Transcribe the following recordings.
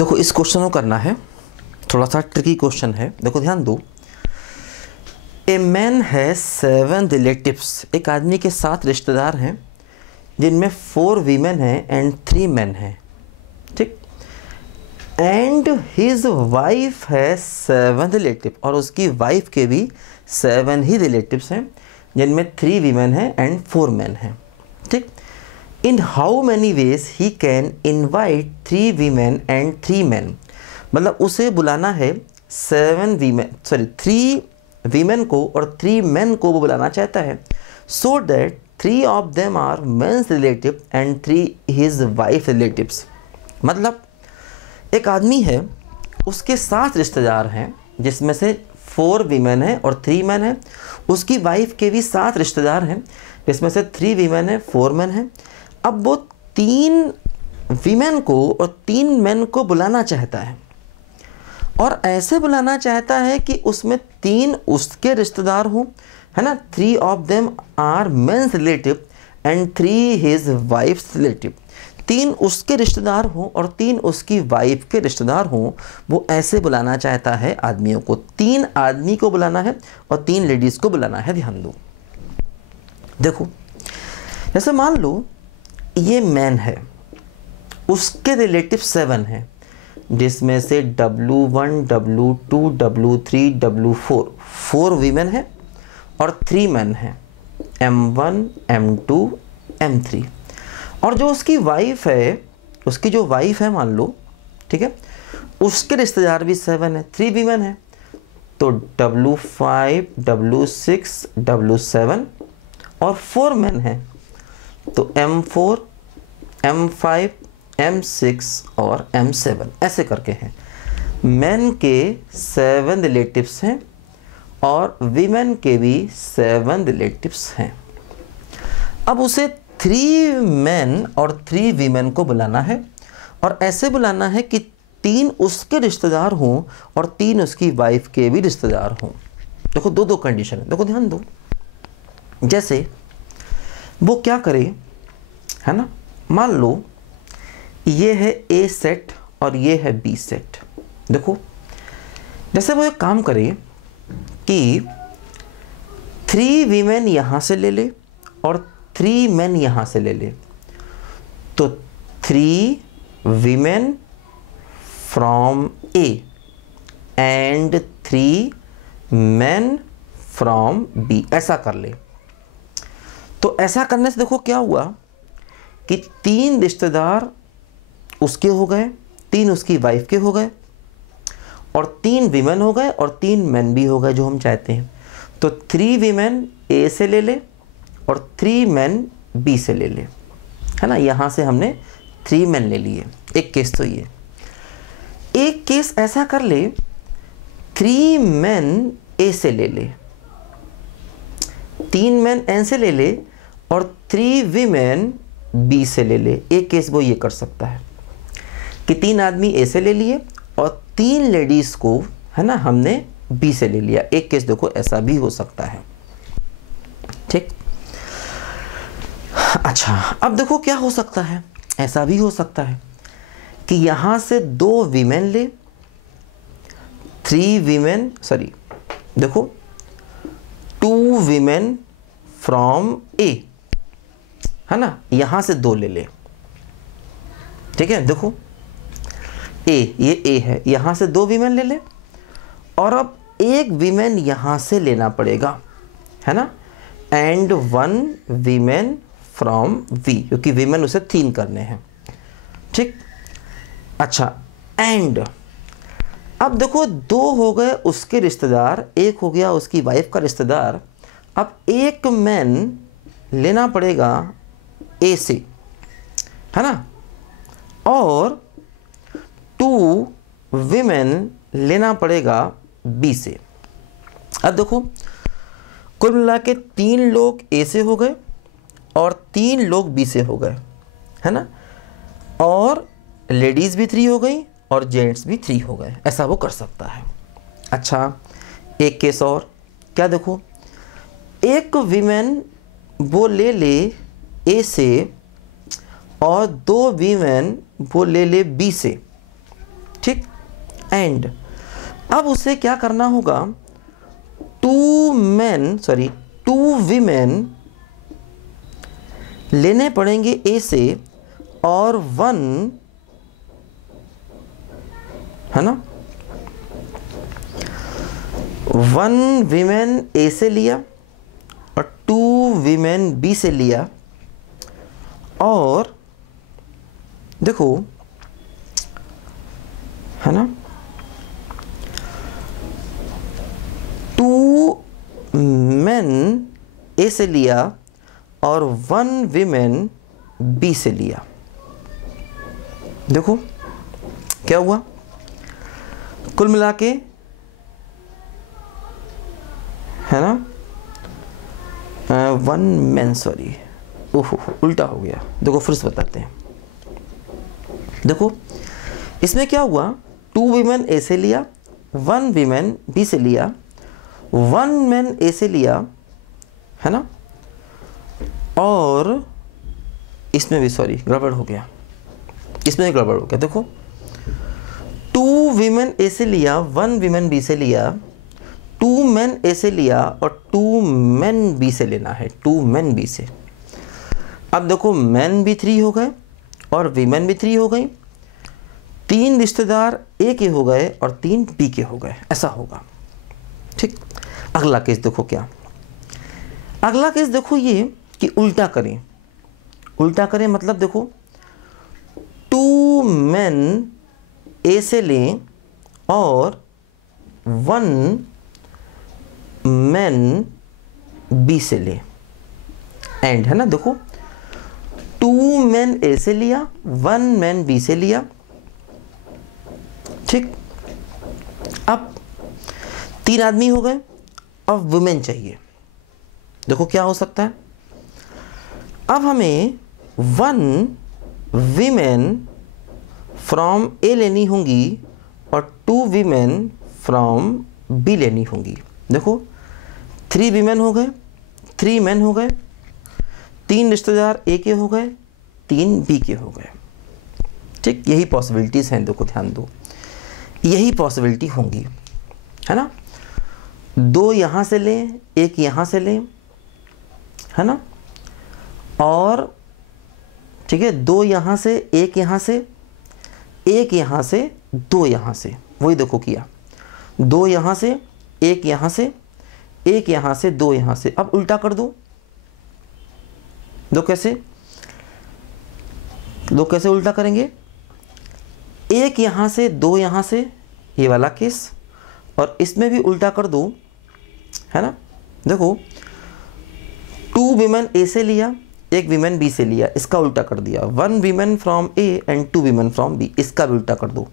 देखो इस क्वेश्चन को करना है, थोड़ा सा ट्रिकी क्वेश्चन है। देखो ध्यान दो, ए मैन है 7 रिलेटिव्स, एक आदमी के 7 रिश्तेदार हैं जिनमें 4 वीमेन हैं एंड 3 मैन हैं, ठीक। एंड हिज वाइफ है 7 रिलेटिव, और उसकी वाइफ के भी 7 ही रिलेटिव्स हैं जिनमें 3 वीमेन हैं एंड 4 मैन हैं, ठीक। In how many ways he can invite 3 women and 3 man, मतलब उसे बुलाना है 3 वीमेन को और 3 मैन को वो बुलाना चाहता है, so that 3 of them are men's relative and 3 his wife relatives. मतलब एक आदमी है, उसके 7 रिश्तेदार हैं जिसमें से 4 वीमेन हैं और 3 मैन हैं, उसकी वाइफ के भी 7 रिश्तेदार हैं जिसमें से 3 वीमेन हैं 4 मैन हैं। अब वो 3 वीमेन को और 3 मैन को बुलाना चाहता है, और ऐसे बुलाना चाहता है कि उसमें 3 उसके रिश्तेदार हों, है ना। 3 of them are men's relative and 3 his wife's relative, 3 उसके रिश्तेदार हों और 3 उसकी वाइफ के रिश्तेदार हों। वो ऐसे बुलाना चाहता है आदमियों को, 3 आदमी को बुलाना है और 3 लेडीज़ को बुलाना है। ध्यान दो, देखो जैसे मान लो ये मैन है, उसके रिलेटिव 7 हैं जिसमें से W1, W2, W3, W4 4 women हैं और 3 मैन हैं, M1, M2, M3। और जो उसकी वाइफ है, उसकी जो वाइफ है मान लो, ठीक है, उसके रिश्तेदार भी 7 हैं, 3 वीमेन हैं, तो W5, W6, W7 और 4 मैन हैं, तो M4, M5, M6 और M7 ऐसे करके हैं। मैन के 7 रिलेटिव्स हैं और वीमेन के भी 7 रिलेटिव्स हैं। अब उसे 3 मैन और 3 वीमेन को बुलाना है, और ऐसे बुलाना है कि 3 उसके रिश्तेदार हों और 3 उसकी वाइफ के भी रिश्तेदार हों। देखो दो कंडीशन है, देखो ध्यान दो। जैसे वो क्या करे, है ना, मान लो ये है A सेट और ये है B सेट। देखो जैसे वो एक काम करे कि 3 वीमेन यहाँ से ले ले और 3 मैन यहाँ से ले ले, तो 3 women from A and 3 man from B, ऐसा कर ले। तो ऐसा करने से देखो क्या हुआ कि 3 रिश्तेदार उसके हो गए, 3 उसकी वाइफ के हो गए, और 3 वीमेन हो गए और 3 मैन भी हो गए जो हम चाहते हैं। तो 3 वीमेन A से ले ले और 3 मैन B से ले ले, है ना। यहाँ से हमने 3 मैन ले लिए, एक केस तो ये। एक केस ऐसा कर ले 3 मैन A से ले ले, 3 मैन N से ले ले और 3 वीमेन B से ले ले। एक केस वो ये कर सकता है कि 3 आदमी A से ले लिए और 3 लेडीज़ को, है ना, हमने B से ले लिया। एक केस देखो ऐसा भी हो सकता है, ठीक। अच्छा, अब देखो क्या हो सकता है, ऐसा भी हो सकता है कि यहाँ से 2 वीमेन ले, 3 वीमेन, देखो 2 वीमेन फ्रॉम A, है ना, यहाँ से 2 ले ले, ठीक है। देखो A, ये A है, यहाँ से 2 वीमेन ले ले, और अब 1 वीमेन यहाँ से लेना पड़ेगा, है ना, एंड 1 वीमेन फ्रॉम V, क्योंकि वीमेन उसे 3 करने हैं, ठीक। अच्छा, एंड अब देखो 2 हो गए उसके रिश्तेदार, 1 हो गया उसकी वाइफ का रिश्तेदार। अब 1 मैन लेना पड़ेगा A से, है ना, और 2 विमेन लेना पड़ेगा B से। अब देखो कुल मिला के 3 लोग A से हो गए और 3 लोग B से हो गए, है ना, और लेडीज़ भी 3 हो गई और जेंट्स भी 3 हो गए। ऐसा वो कर सकता है। अच्छा, एक केस और क्या, देखो 1 विमेन वो ले ले A से और 2 वीमेन वो ले ले B से, ठीक। एंड अब उसे क्या करना होगा, 2 वीमेन लेने पड़ेंगे ए से और 1, है ना, 1 वीमेन ए से लिया और 2 वीमेन बी से लिया, और देखो है ना, 2 मेन ए से लिया और 1 वीमेन बी से लिया। देखो क्या हुआ, कुल मिला के है ना, 1 मेन, सॉरी ओहो उल्टा हो गया, देखो फिर से बताते हैं। देखो इसमें क्या हुआ, 2 वीमेन ए से लिया, 1 वीमेन बी से लिया, 1 मैन ए से लिया, है ना, और इसमें भी सॉरी गड़बड़ हो गया, इसमें भी गड़बड़ हो गया। देखो 2 वीमेन ए से लिया, 1 वीमेन बी से लिया, 2 मैन ए से लिया और 2 मैन बी से लेना है, 2 मैन बी से। अब देखो मैन भी 3 हो गए और वीमेन भी 3 हो गई, 3 रिश्तेदार ए के हो गए और 3 बी के हो गए, ऐसा होगा। ठीक, अगला केस देखो क्या, अगला केस देखो ये कि उल्टा करें, उल्टा करें मतलब देखो 2 मेन ए से लें और 1 मैन बी से लें, एंड है ना, देखो 2 मैन ए से लिया, 1 मैन बी से लिया, ठीक। अब 3 आदमी हो गए, अब वुमेन चाहिए। देखो क्या हो सकता है, अब हमें 1 वीमेन फ्रॉम ए लेनी होंगी और 2 वीमेन फ्रॉम बी लेनी होंगी। देखो 3 वीमेन हो गए, 3 मैन हो गए, 3 रिश्तेदार ए के हो गए, 3 बी के हो गए। ठीक, यही पॉसिबिलिटीज़ हैं, देखो ध्यान दो, यही पॉसिबिलिटी होंगी, है ना। 2 यहाँ से लें, 1 यहाँ से लें, है ना, और ठीक है 2 यहाँ से, 1 यहाँ से, 1 यहाँ से, 2 यहाँ से, वही देखो किया, 2 यहाँ से, 1 यहाँ से, 1 यहाँ से, 2 यहाँ से। अब उल्टा कर दो, दो कैसे उल्टा करेंगे, 1 यहाँ से, 2 यहाँ से, ये वाला केस, और इसमें भी उल्टा कर दो, है ना। देखो 2 वीमेन ए से लिया, 1 वीमेन बी से लिया, इसका उल्टा कर दिया, 1 women from A and 2 women from B, इसका भी उल्टा कर दो,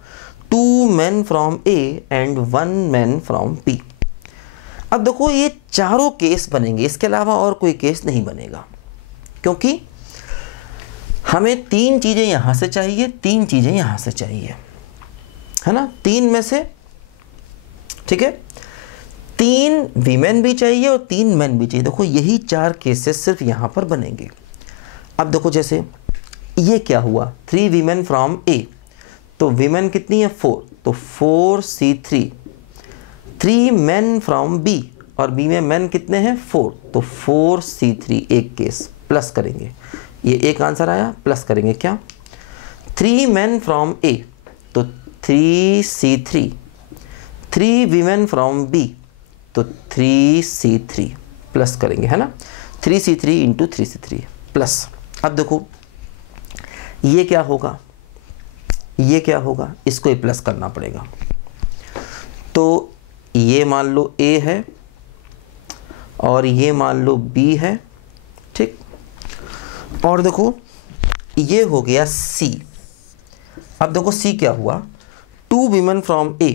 2 man from A and 1 man from B. अब देखो ये चारों केस बनेंगे, इसके अलावा और कोई केस नहीं बनेगा, क्योंकि हमें 3 चीज़ें यहाँ से चाहिए, 3 चीज़ें यहाँ से चाहिए, है ना, 3 में से, ठीक है, 3 वीमेन भी चाहिए और 3 मैन भी चाहिए। देखो यही 4 केसेस सिर्फ यहाँ पर बनेंगे। अब देखो जैसे ये क्या हुआ, 3 वीमेन फ्रॉम ए, तो वीमेन कितनी है 4, तो 4C3, 3 मैन फ्रॉम बी, और बी में मैन कितने हैं 4, तो 4C3, एक केस प्लस करेंगे, ये एक आंसर आया, प्लस करेंगे क्या, 3 मैन फ्रॉम ए, तो 3C3, 3 वीमेन फ्रॉम बी, तो 3C3 प्लस करेंगे, है ना, 3C3 इंटू 3C3 प्लस। अब देखो ये क्या होगा, ये क्या होगा, इसको ही प्लस करना पड़ेगा। तो ये मान लो A है और ये मान लो B है, ठीक, और देखो ये हो गया C। अब देखो C क्या हुआ, 2 वीमेन फ्रॉम A,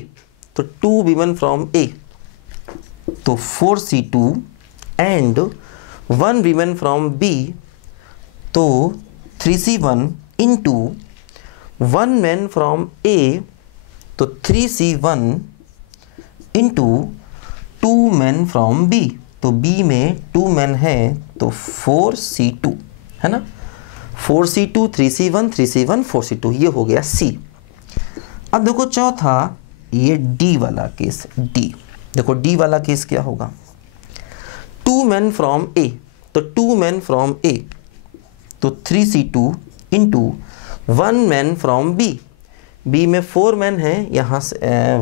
तो 2 वीमेन फ्रॉम A, तो 4C2 and 1 women from B, तो 3C1 into 1 man from A, तो 3C1 into 2 man from B, तो B में 2 मैन है, तो 4C2, है ना, 4C2, 3C1, 3C1, 4C2, ये हो गया C। अब देखो चौथा, ये डी वाला केस, डी देखो, डी वाला केस क्या होगा, 2 men फ्रॉम ए, तो 2 men फ्रॉम ए, तो 3C2 into 1 man from B, B में 4 men हैं, यहाँ से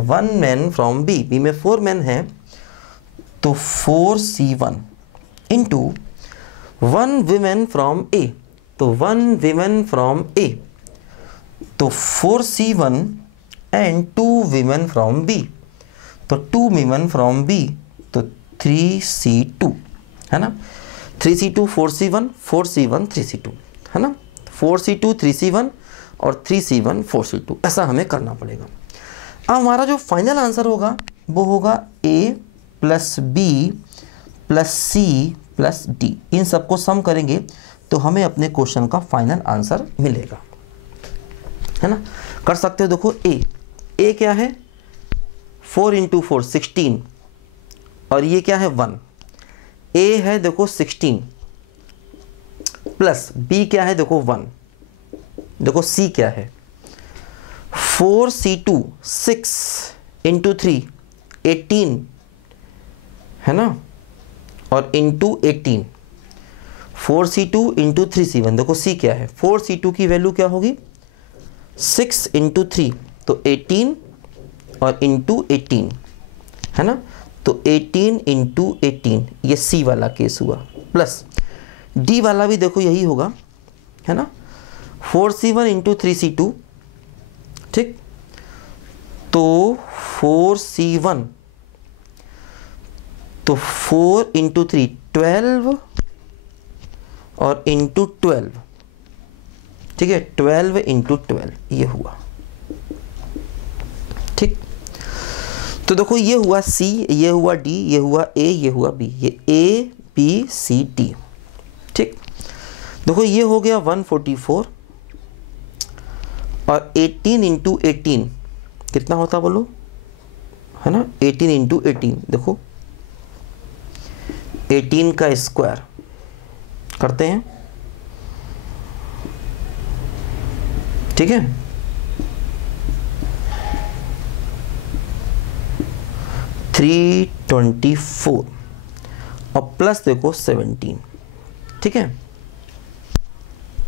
1 man फ्रॉम बी, बी में 4 men हैं, तो 4C1 into 1 women from A, तो 1 women फ्रॉम ए, तो 4C1 and 2 women from B, तो 2 women फ्रॉम बी, तो 3C2 है ना, 3C2 4C1, 4C1 3C2 है ना, 4C2 3C1 और 3C1 4C2, ऐसा हमें करना पड़ेगा। अब हमारा जो फाइनल आंसर होगा वो होगा A plus B plus C plus D, इन सबको सम करेंगे तो हमें अपने क्वेश्चन का फाइनल आंसर मिलेगा, है ना। कर सकते हो, देखो A क्या है, 4 इंटू 4 16, और ये क्या है 1, A है देखो 16 प्लस B क्या है देखो 1, देखो C क्या है 4C2 6 इंटू 3 18 है ना, और इंटू 18, 4C2 इंटू 3C1, देखो C क्या है, 4C2 की वैल्यू क्या होगी 6 इंटू 3, तो 18 और इंटू 18 है ना, तो 18 इंटू 18, ये C वाला केस हुआ, प्लस D वाला भी देखो यही होगा, है ना, 4C1 इंटू 3C2, ठीक, तो 4C1, तो 4 इंटू 3 12 और इंटू 12, ठीक है, 12 इंटू 12 ये हुआ, ठीक। तो देखो ये हुआ C, ये हुआ D, ये हुआ A, ये हुआ B, ये A B C D, ठीक। देखो ये हो गया 144 और 18 इंटू 18 कितना होता बोलो, है ना, 18 इंटू 18, देखो 18 का स्क्वायर करते हैं, ठीक है, 324 और प्लस देखो 17, ठीक है,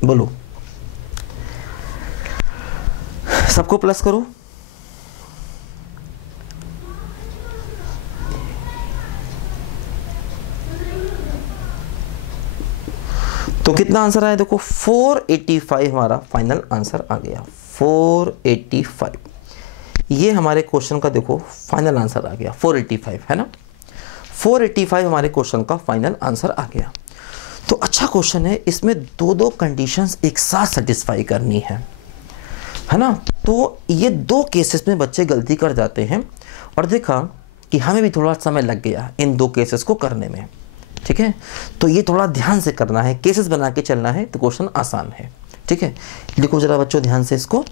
बोलो सबको प्लस करो, तो कितना आंसर आया देखो 485 हमारा फाइनल आंसर आ गया, 485, ये हमारे क्वेश्चन का देखो फाइनल आंसर आ गया 485, है ना, 485 हमारे क्वेश्चन का फाइनल आंसर आ गया। तो अच्छा क्वेश्चन है, इसमें दो कंडीशंस एक साथ सेटिस्फाई करनी है ना, तो ये 2 केसेस में बच्चे गलती कर जाते हैं, और देखा कि हमें भी थोड़ा समय लग गया इन 2 केसेस को करने में, ठीक है, तो ये थोड़ा ध्यान से करना है, केसेस बना के चलना है, तो क्वेश्चन आसान है, ठीक है। लिखो जरा बच्चों ध्यान से इसको,